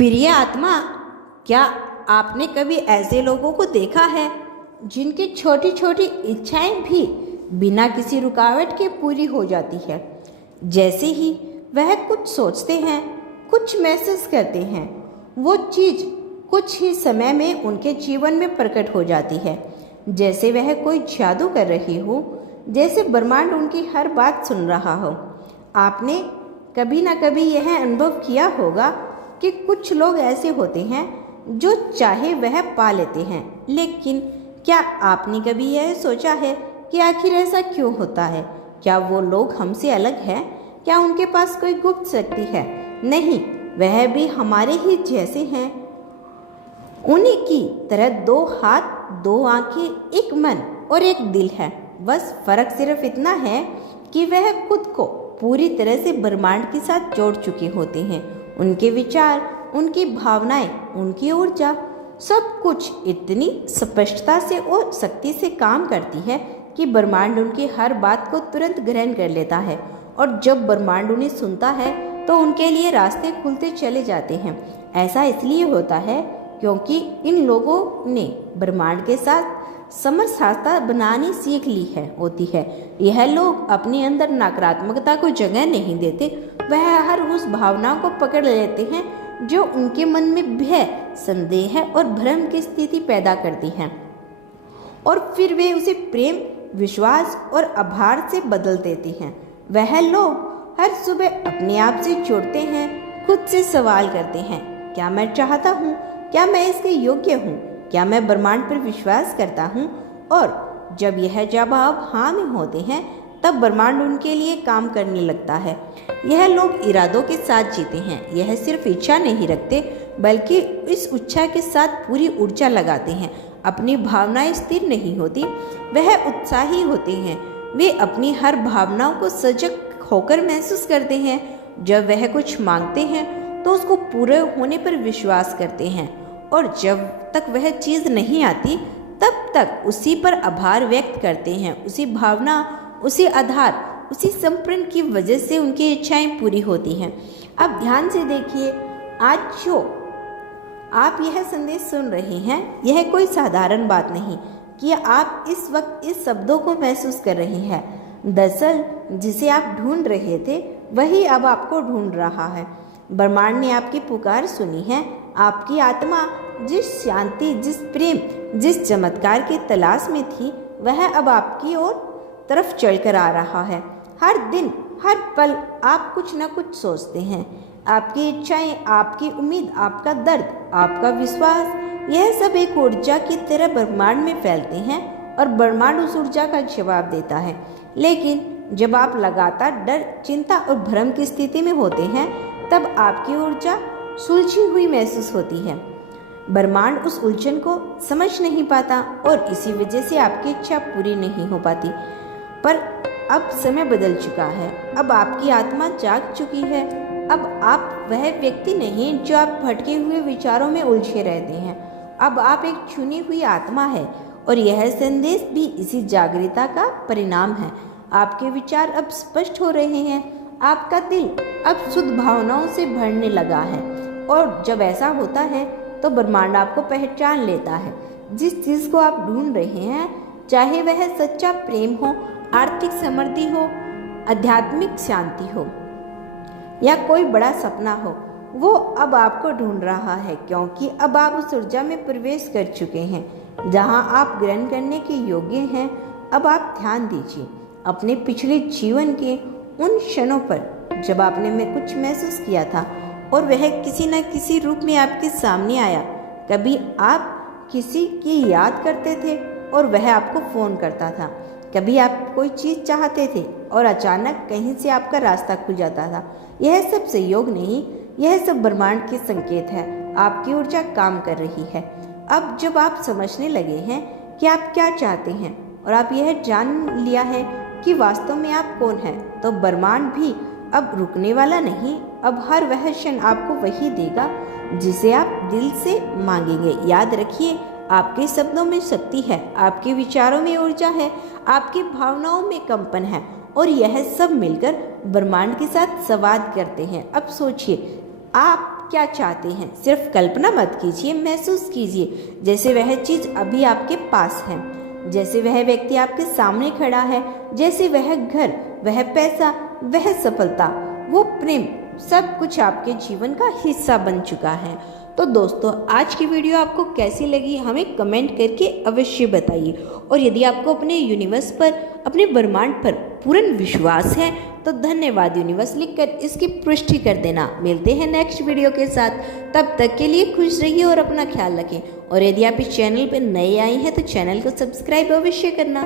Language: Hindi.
प्रिय आत्मा, क्या आपने कभी ऐसे लोगों को देखा है जिनकी छोटी छोटी इच्छाएं भी बिना किसी रुकावट के पूरी हो जाती है? जैसे ही वह कुछ सोचते हैं, कुछ महसूस करते हैं, वो चीज़ कुछ ही समय में उनके जीवन में प्रकट हो जाती है, जैसे वह कोई जादू कर रही हो, जैसे ब्रह्मांड उनकी हर बात सुन रहा हो। आपने कभी ना कभी यह अनुभव किया होगा कि कुछ लोग ऐसे होते हैं जो चाहे वह पा लेते हैं, लेकिन क्या आपने कभी यह सोचा है कि आखिर ऐसा क्यों होता है? क्या वो लोग हमसे अलग हैं? क्या उनके पास कोई गुप्त शक्ति है? नहीं, वह भी हमारे ही जैसे हैं। उन्हीं की तरह दो हाथ, दो आंखें, एक मन और एक दिल है। बस फर्क सिर्फ इतना है कि वह खुद को पूरी तरह से ब्रह्मांड के साथ जोड़ चुके होते हैं। उनके विचार, उनकी भावनाएं, उनकी ऊर्जा, सब कुछ इतनी स्पष्टता से और शक्ति से काम करती है कि ब्रह्मांड उनकी हर बात को तुरंत ग्रहण कर लेता है। और जब ब्रह्मांड उन्हें सुनता है तो उनके लिए रास्ते खुलते चले जाते हैं। ऐसा इसलिए होता है क्योंकि इन लोगों ने ब्रह्मांड के साथ समरसता बनानी सीख ली होती है। यह लोग अपने अंदर नकारात्मकता को जगह नहीं देते, वह हर उस भावना को पकड़ लेते हैं जो उनके मन में भय, संदेह और भ्रम की स्थिति पैदा करती है, और फिर वे उसे प्रेम, विश्वास और आभार से बदल देते हैं। वह लोग हर सुबह अपने आप से जुड़ते हैं, खुद से सवाल करते हैं, क्या मैं चाहता हूँ? क्या मैं इसके योग्य हूँ? क्या मैं ब्रह्मांड पर विश्वास करता हूँ? और जब यह जवाब हाँ में होते हैं, तब ब्रह्मांड उनके लिए काम करने लगता है। यह लोग इरादों के साथ जीते हैं। यह सिर्फ इच्छा नहीं रखते, बल्कि इस इच्छा के साथ पूरी ऊर्जा लगाते हैं। अपनी भावनाएं स्थिर नहीं होती, वह उत्साही होते हैं। वे अपनी हर भावनाओं को सजग होकर महसूस करते हैं। जब वह कुछ मांगते हैं तो उसको पूरे होने पर विश्वास करते हैं, और जब तक वह चीज़ नहीं आती तब तक उसी पर आभार व्यक्त करते हैं। उसी भावना, उसी आधार, उसी संप्रण की वजह से उनकी इच्छाएं पूरी होती हैं। अब ध्यान से देखिए, आज जो आप यह संदेश सुन रहे हैं, यह कोई साधारण बात नहीं कि आप इस वक्त इस शब्दों को महसूस कर रहे हैं। दरअसल जिसे आप ढूंढ रहे थे वही अब आपको ढूंढ रहा है। ब्रह्मांड ने आपकी पुकार सुनी है। आपकी आत्मा जिस शांति, जिस प्रेम, जिस चमत्कार की तलाश में थी, वह अब आपकी ओर तरफ चलकर आ रहा है। हर दिन, हर पल आप कुछ न कुछ सोचते हैं। आपकी इच्छाएं, आपकी उम्मीद, आपका दर्द, आपका विश्वास, यह सब एक ऊर्जा की तरह ब्रह्मांड में फैलते हैं, और ब्रह्मांड उस ऊर्जा का जवाब देता है। लेकिन जब आप लगातार डर, चिंता और भ्रम की स्थिति में होते हैं, तब आपकी ऊर्जा सुलझी हुई महसूस होती है। ब्रह्मांड उस उलझन को समझ नहीं पाता, और इसी वजह से आपकी इच्छा पूरी नहीं हो पाती। पर अब समय बदल चुका है। अब आपकी आत्मा जाग चुकी है। अब आप वह व्यक्ति नहीं जो आप भटके हुए विचारों में उलझे रहते हैं। अब आप एक चुनी हुई आत्मा है, और यह संदेश भी इसी जागृता का परिणाम है। आपके विचार अब स्पष्ट हो रहे हैं। आपका दिल अब शुद्ध भावनाओं से भरने लगा है, और जब ऐसा होता है तो ब्रह्मांड आपको पहचान लेता है। जिस चीज़ को आप ढूंढ रहे हैं, चाहे वह सच्चा प्रेम हो, आर्थिक समृद्धि हो, आध्यात्मिक शांति हो, या कोई बड़ा सपना हो, वो अब आपको ढूंढ रहा है, क्योंकि अब आप उस ऊर्जा में प्रवेश कर चुके हैं जहां आप ग्रहण करने के योग्य हैं। अब आप ध्यान दीजिए अपने पिछले जीवन के उन क्षणों पर जब आपने में कुछ महसूस किया था, और वह किसी न किसी रूप में आपके सामने आया। कभी आप किसी की याद करते थे और वह आपको फ़ोन करता था। कभी आप कोई चीज़ चाहते थे और अचानक कहीं से आपका रास्ता खुल जाता था। यह सब संयोग नहीं, यह सब ब्रह्मांड के संकेत है। आपकी ऊर्जा काम कर रही है। अब जब आप समझने लगे हैं कि आप क्या चाहते हैं, और आप यह जान लिया है कि वास्तव में आप कौन हैं, तो ब्रह्मांड भी अब रुकने वाला नहीं। अब हर वह क्षण आपको वही देगा जिसे आप दिल से मांगेंगे। याद रखिए, आपके शब्दों में शक्ति है, आपके विचारों में ऊर्जा है, आपकी भावनाओं में कंपन है, और यह सब मिलकर ब्रह्मांड के साथ संवाद करते हैं। अब सोचिए, आप क्या चाहते हैं सिर्फ कल्पना मत कीजिए, महसूस कीजिए जैसे वह चीज़ अभी आपके पास है, जैसे वह व्यक्ति आपके सामने खड़ा है, जैसे वह घर, वह पैसा, वह सफलता, वो प्रेम, सब कुछ आपके जीवन का हिस्सा बन चुका है। तो दोस्तों, आज की वीडियो आपको कैसी लगी हमें कमेंट करके अवश्य बताइए। और यदि आपको अपने यूनिवर्स पर, अपने ब्रह्मांड पर पूर्ण विश्वास है तो धन्यवाद यूनिवर्स लिखकर इसकी पुष्टि कर देना। मिलते हैं नेक्स्ट वीडियो के साथ, तब तक के लिए खुश रहिए और अपना ख्याल रखें। और यदि आप इस चैनल पर नए आए हैं तो चैनल को सब्सक्राइब अवश्य करना।